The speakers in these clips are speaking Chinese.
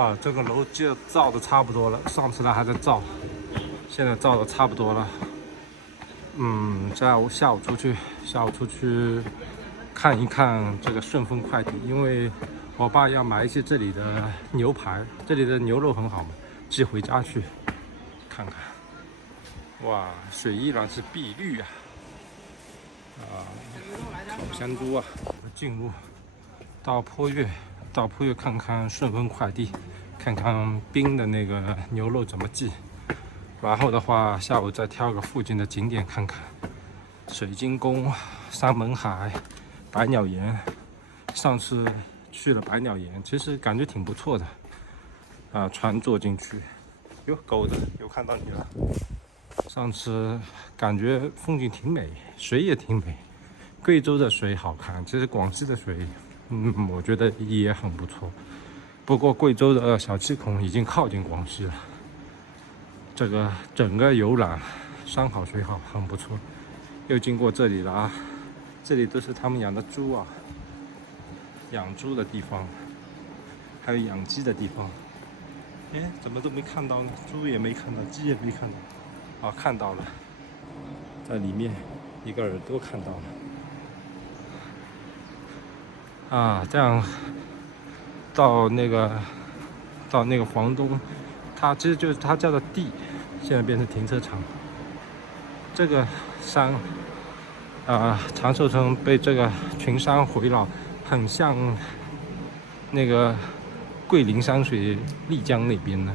啊，这个楼就造的差不多了，上次呢还在造，现在造的差不多了。下午出去看一看这个顺丰快递，因为我爸要买一些这里的牛排，这里的牛肉很好嘛，寄回家去看看。哇，水依然是碧绿啊！烤香猪啊，进入到坡岳看看顺丰快递，看看冰的那个牛肉怎么寄。然后的话，下午再挑个附近的景点看看，水晶宫、三门海、百鸟岩。上次去了百鸟岩，其实感觉挺不错的。船坐进去，哟，狗子又看到你了。上次感觉风景挺美，水也挺美。贵州的水好看，其实广西的水，我觉得也很不错。不过贵州的小七孔已经靠近广西了。这个整个游览山好水好，很不错。又经过这里了啊，这里都是他们养的猪啊，养猪的地方，还有养鸡的地方。哎，怎么都没看到呢？猪也没看到，鸡也没看到。啊，看到了，在里面一个耳朵看到了。这样到那个黄东，它其实就是它叫的地，现在变成停车场。这个山长寿村被这个群山围绕，很像那个桂林山水丽江那边的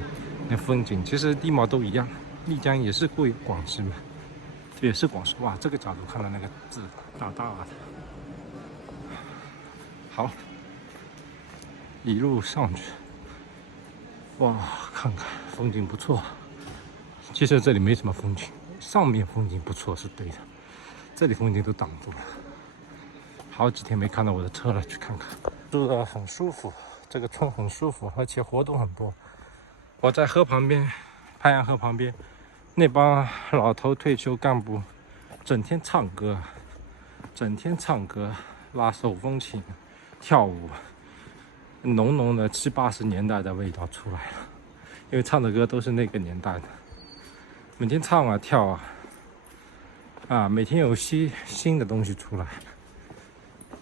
那风景，其实地貌都一样。丽江也是广西嘛，也是广西。哇，这个角度看到那个字大大的。好，一路上去，哇，看看风景不错。其实这里没什么风景，上面风景不错是对的，这里风景都挡住了。好几天没看到我的车了，去看看。住得很舒服，这个村很舒服，而且活动很多。我在河旁边，拍阳河旁边，那帮老头退休干部整天唱歌，拉手风琴，跳舞，浓浓的70、80年代的味道出来了。因为唱的歌都是那个年代的，每天唱啊跳啊，每天有新的东西出来。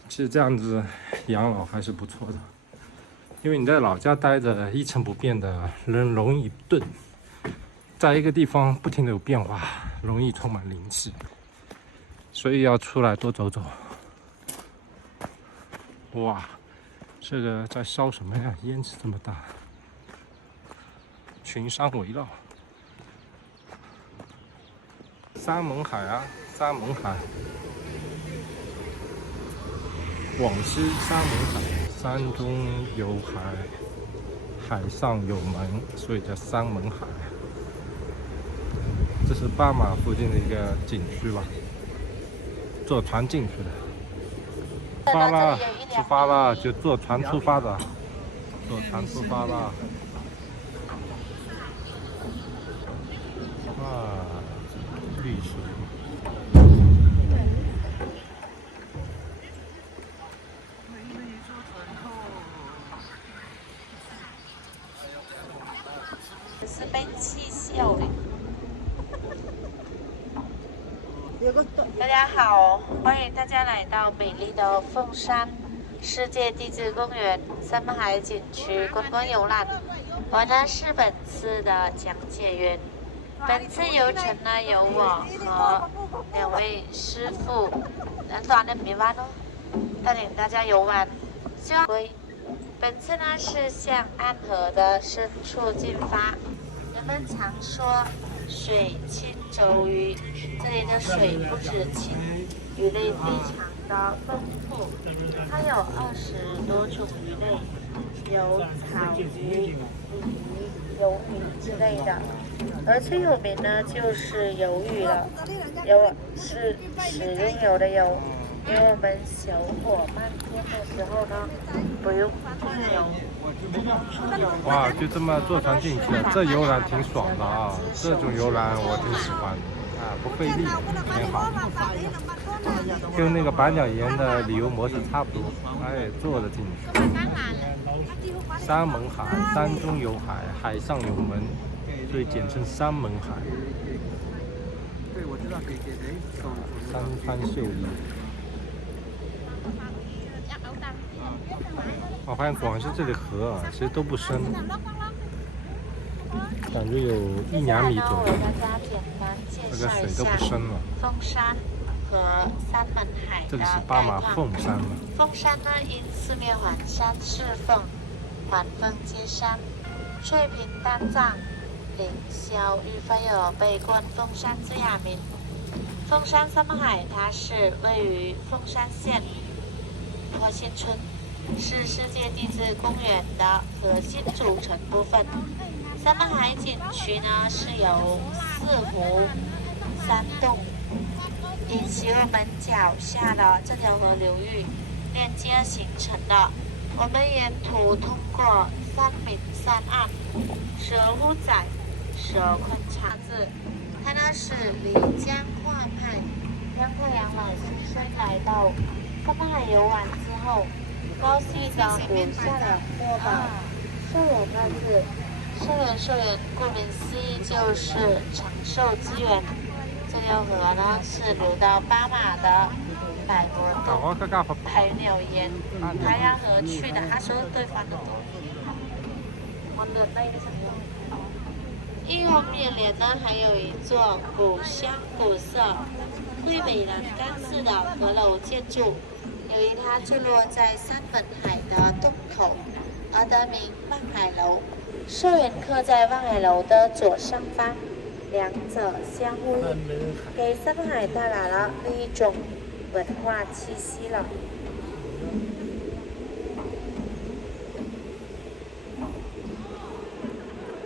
其实这样子养老还是不错的，因为你在老家待着一成不变的，人容易钝，在一个地方不停的有变化，容易充满灵气，所以要出来多走走。哇，这个在烧什么呀？烟是这么大，群山围绕。三门海啊，三门海，广西三门海，山中有海，海上有门，所以叫三门海。这是巴马附近的一个景区吧，坐船进去的。出发了，就坐船出发的，绿水。是被气笑的。大家好，欢迎大家来到美丽的凤山世界地质公园三门海景区观光游览。我呢是本次的讲解员。本次游程呢由我和2位师傅短的迷湾带领大家游玩。希望本次呢是向暗河的深处进发。人们常说水清周鱼，这里的水不止清，鱼类非常的丰富，它有20多种鱼类，有草鱼、鲤鱼、鱿鱼之类的。而最有名呢就是鱿鱼了，鱿是使用油的油，因为我们小火漫天的时候呢，不用注油。哇，就这么坐船进去了，这游览挺爽的啊！这种游览我挺喜欢的不费力，挺好。跟那个百鸟岩的旅游模式差不多，坐着进去。三门海，山中有海，海上有门，所以简称三门海。对，我知道，给三番秀丽。我发现广西这里河啊，其实都不深，感觉有1-2米左右，这个水都不深了。凤山和三门海的这里是巴马凤山了。凤山呢，因四面环山侍凤，环凤接山，翠屏丹藏，凌霄玉飞而被冠凤山之雅名。凤山三门海，它是位于凤山县坡县村，是世界地质公园的核心组成部分。三门海景区呢是由4湖3洞以及我们脚下的这条河流域链接形成的。我们沿途通过三明三岸、蛇湖仔、蛇昆茶字，它呢是漓江画派，让太阳老师生来到三门海游玩之后，高兴的留下了墨宝寿元2字。寿元顾名思义就是长寿之源。这条河呢是流到巴马的百罗洞、海鸟岩、太阳河去的。他说对方的东西。我的那个什么？义红冕帘呢，还有一座古香古色、瑰美栏杆式的阁楼建筑。由于它坐落在三门海的洞口，而得名望海楼。寿元刻在望海楼的左上方，两者相呼应，给三门海带来了另一种文化气息了。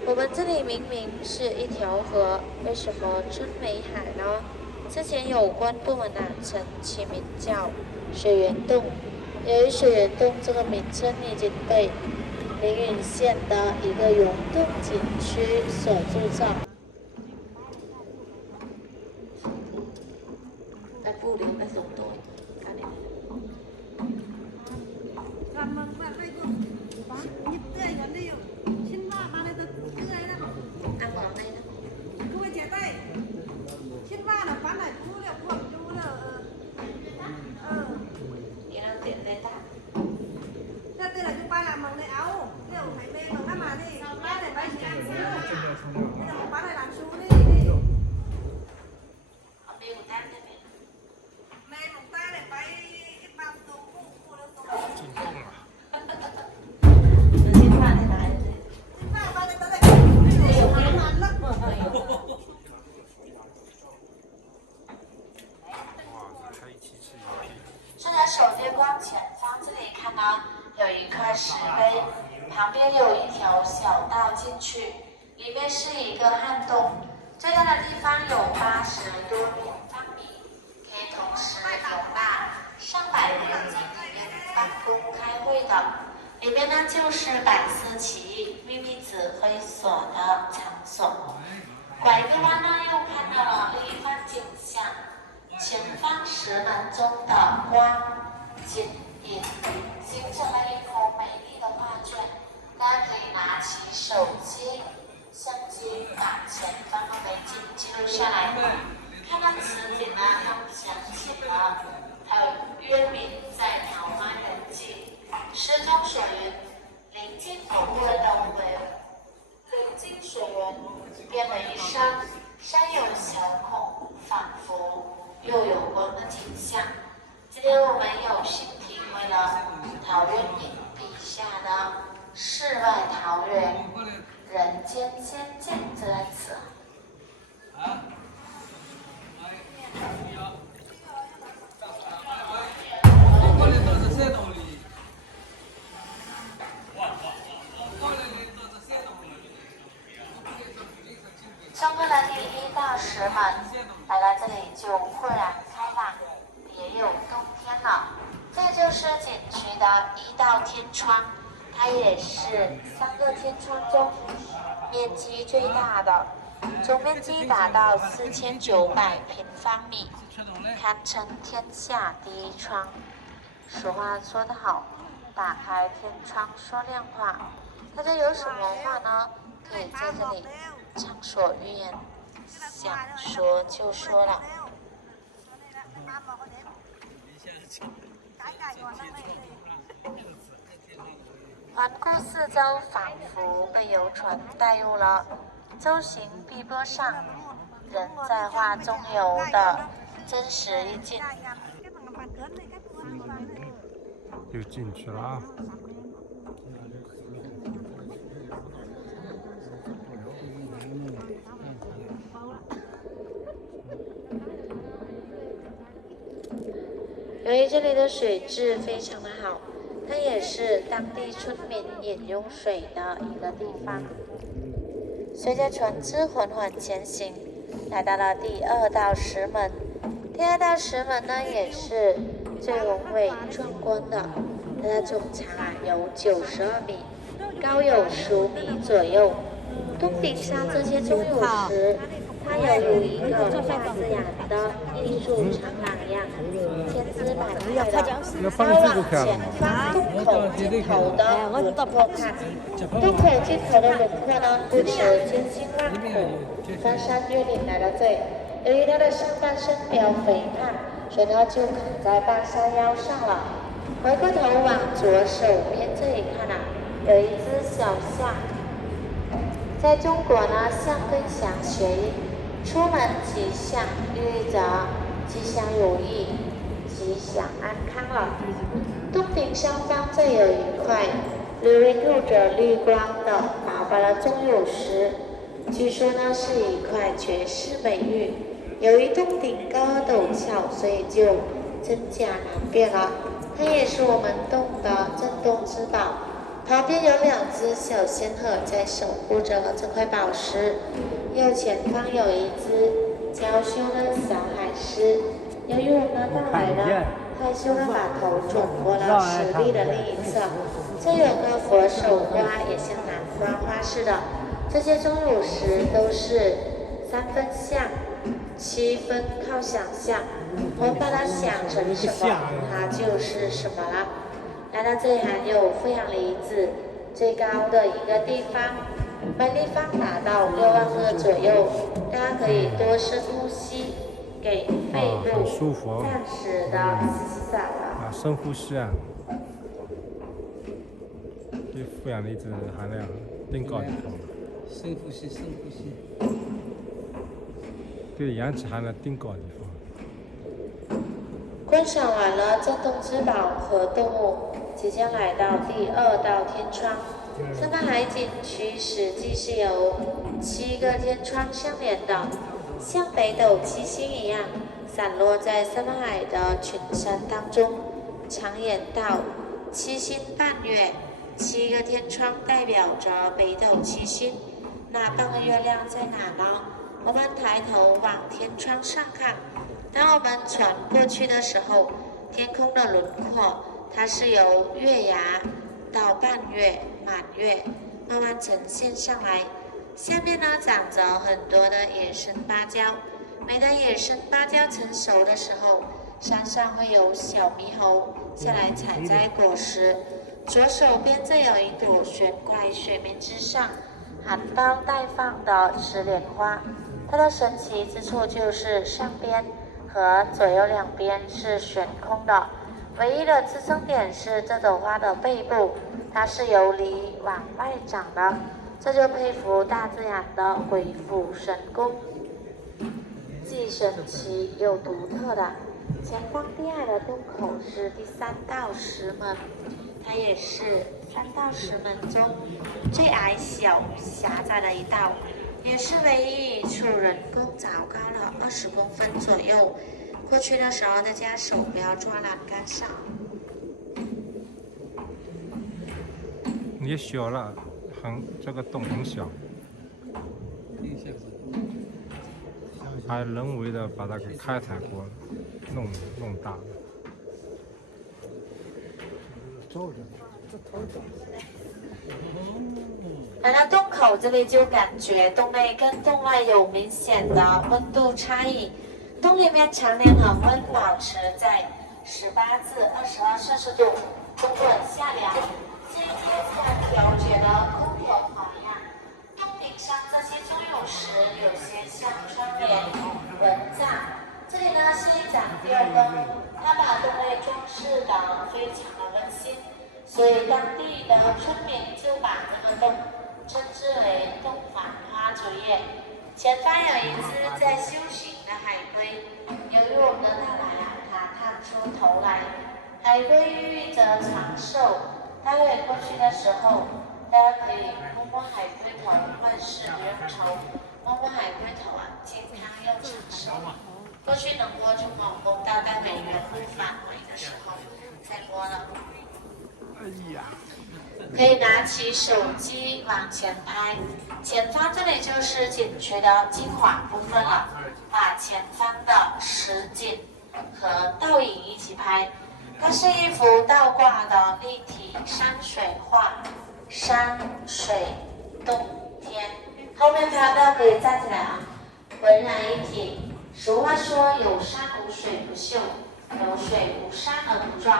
我们这里明明是一条河，为什么称为海呢？之前有关部门曾起名叫水源洞，由于水源洞这个名称已经被凌云县的一个溶洞景区所铸造。在布林那种洞，看你。顺着手电光前方，这里看到有一块石碑，旁边有一条小道进去，里面是一个旱洞，最大的地方有80多平方米，可以同时容纳上百人在里面办公开会的。里面呢就是百思起义秘密指挥所的场所。拐一个弯呢，又看到了另一番景象。前方石门中的光、景、影，形成了一幅美丽的画卷。大家可以拿起手机、相机，把前方的美景记录下来。看到此景呢，又想起了还有渊明在《桃花源记》诗中所云：“临近不过东北，临近水源，变了一山，山有小孔，仿佛。”又有光的景象。今天我们有幸体会了陶渊明笔下的世外桃源、人间仙境这个词。经过了第1道石门，来到这里就豁然开朗，别有洞天了。这就是景区的1道天窗，它也是3个天窗中面积最大的，总面积达到4900平方米，堪称天下第一窗。俗话说得好，打开天窗说亮话。大家有什么话呢？可以在这里畅所欲言，想说就说了。环顾四周，仿佛被游船带入了舟行碧波上，人在画中游的真实意境。又进去了啊！由于这里的水质非常的好，它也是当地村民饮用水的一个地方。随着船只缓缓前行，来到了第二道石门。第二道石门呢，也是最宏伟壮观的，它的总长有92米，高有15米左右。东顶上这些钟乳石，它犹如一个大自然的艺术长廊一样，千姿百态的高往前方洞口尽头的轮廓看。洞口尽头的轮廓呢，不止千辛万苦，翻山越岭来的这。由于它的上半身比较肥胖，所以它就扛在半山腰上了。回过头往左手边这里看有一只小象。在中国呢，象跟祥学音，出门吉祥，寓意着吉祥如意、吉祥安康了。洞顶上方这有一块流露着绿光的薄薄的钟乳石，据说呢是一块绝世美玉。由于洞顶高陡峭，所以就真假难辨了。它也是我们洞的镇洞之宝。旁边有2只小仙鹤在守护着这块宝石，右前方有一只娇羞的小海狮。由于我们到来呢，害羞的把头转过了石壁的另一侧。这有个佛手花，也像兰花花似的。这些钟乳石都是3分像，7分靠想象。我们把它想成什么，它就是什么了。来到这里还有负氧离子最高的一个地方，每立方达到6万个左右。大家可以多深呼吸，给肺部暂时的洗澡了。深呼吸啊，对负氧离子含量更高一点。深呼吸，深呼吸。对氧气含量更高的地方。观赏完了镇洞之宝和动物，即将来到第2道天窗。三八海景区实际是由7个天窗相连的，像北斗七星一样散落在三八海的群山当中，长延到7星半月。7个天窗代表着北斗七星。那半个月亮在哪呢？我们抬头往天窗上看，当我们船过去的时候，天空的轮廓它是由月牙到半月、满月慢慢呈现上来。下面呢长着很多的野生芭蕉，每当野生芭蕉成熟的时候，山上会有小猕猴下来采摘果实。左手边这有一朵悬挂于水面之上，含苞待放的石莲花。它的神奇之处就是上边和左右2边是悬空的，唯一的支撑点是这朵花的背部，它是由里往外长的，这就佩服大自然的鬼斧神工，既神奇又独特的。前方第2的洞口是第3道石门，它也是3道石门中最矮小狭窄的一道，也是唯一一处人工凿高了20公分左右。过去的时候，大家手不要抓栏杆上。也小了，这个洞很小，还人为的把它给开采过，弄大了。来到洞口这里，就感觉洞内跟洞外有明显的温度差异。洞里面常年恒温保持在18至22摄氏度，中稳下凉，这一天才调节了公园花样。洞顶上这些钟乳石有些像窗帘、蚊帐。这里呢是一盏吊灯，它把洞内装饰得非常的温馨，所以当地的村民就把这个洞称之为洞返花烛夜。前方有一只在修行的海龟，由于我们的到来它探出头来。海龟寓意着长寿，待会过去的时候，大家可以摸摸海龟头，万事不用愁。摸摸海龟头健康又长寿。过去能摸就摸，摸到待会原路返回的时候再摸了。哎呀！可以拿起手机往前拍，前方这里就是景区的精华部分了。把前方的实景和倒影一起拍。它是一幅倒挂的立体山水画，山水洞天。后面拍到可以站起来浑然一体。俗话说有山无水不秀，有水无山而不壮。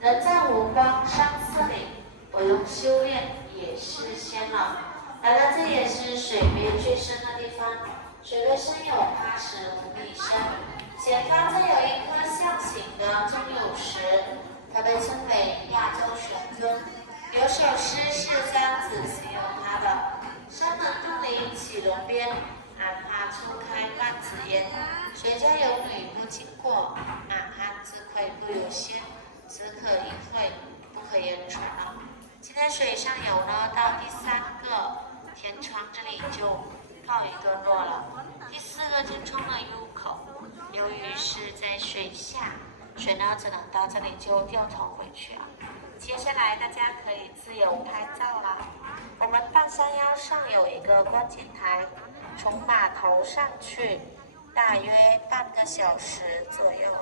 人在无光山寺里，不用修炼也是仙了。来到这也是水边最深的地方，水位深有85米深。前方这有一颗象形的钟乳石，它被称为亚洲玄尊。有首诗是这样子形容它的：山门洞里起龙边，兰花初开万紫烟。谁家有女不经过，满汉自愧不由仙。只可意会，不可言传了。今天水上游呢，到第3个天窗这里就告一段落了。第4个天窗的入口，由于是在水下，水呢只能到这里就掉头回去了。接下来大家可以自由拍照啦。我们半山腰上有一个观景台，从码头上去大约半个小时左右。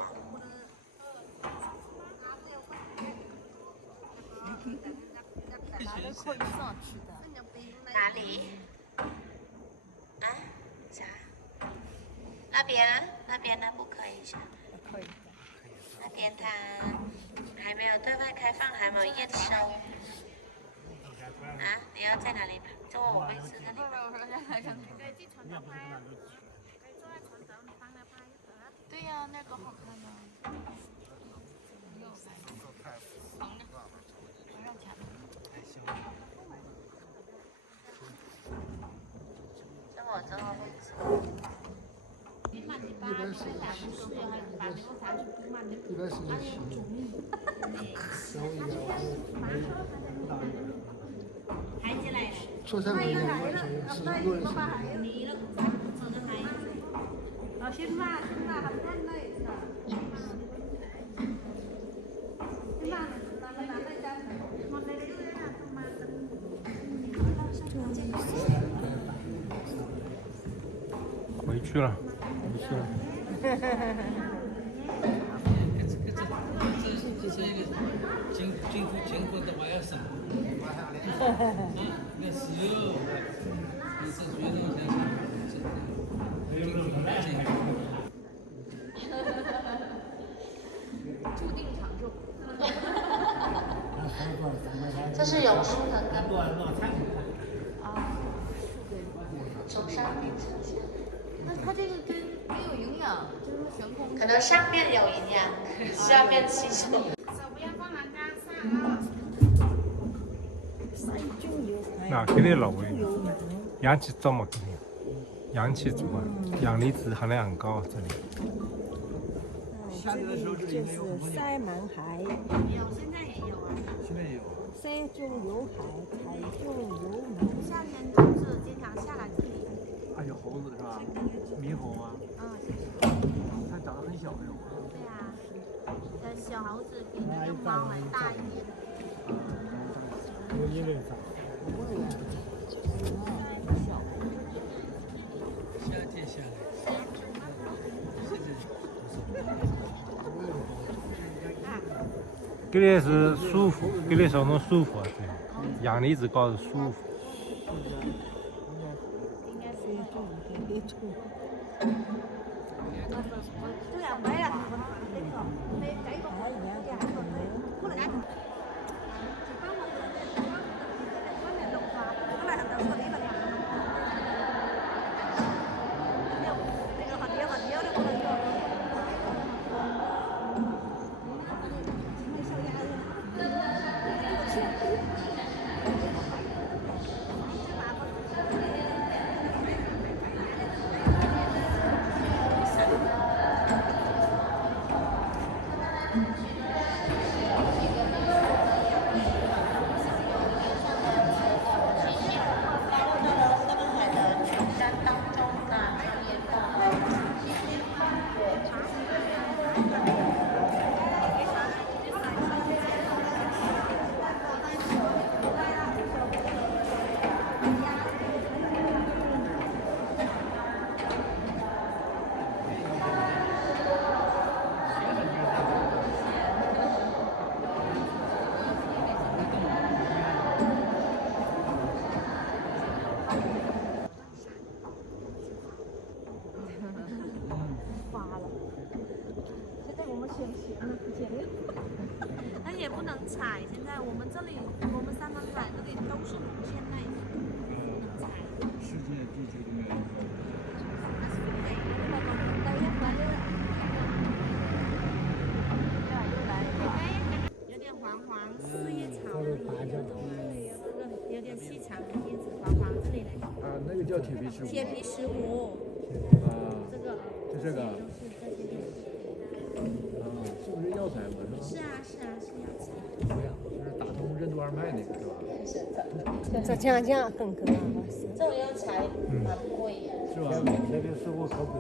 哪里？啊？啥？那边呢？不可以是？那边它还没有对外开放，还没有验收。啊？你要在哪里拍？坐我位置那里吗？对呀，那个好看吗？我这个位置。坐上面2块钱，10个人。回去了。这是一个经过的玩意什么？那石油，你是觉得注定长寿。这是榕树的根。从上面呈现。那它这个根没有营养，就是说悬空。可能上面有营养，下面吸收。那给你老味，氧气这么高，氧气足啊，氧离子含量很高这里。这里就是塞满海，有，现在也有啊。现在也有。山中有海，海中有满。夏天就是经常下来这里。还有猴子是吧？猕猴啊。它长得很小那种。对啊，小猴子比那个猫还大一点。夏天下来。这里是舒服，这里说弄舒服啊，对，氧离子高是舒服。不能踩。现在我们这里，我们三门海这里都是红线那一种，不能踩。世界地质公园。有点黄黄，四叶草的有点细长的叶子，黄黄这里来。啊，那个叫铁皮石斛。铁皮石斛。啊，这个。就这个。是这些。啊，是不是药材嘛？是啊是啊是药材。对呀，就是打通任督二脉那个是吧？这样很高啊，这种药材蛮贵的。是吧？那边生活可贵。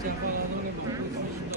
这样放到那个马路上。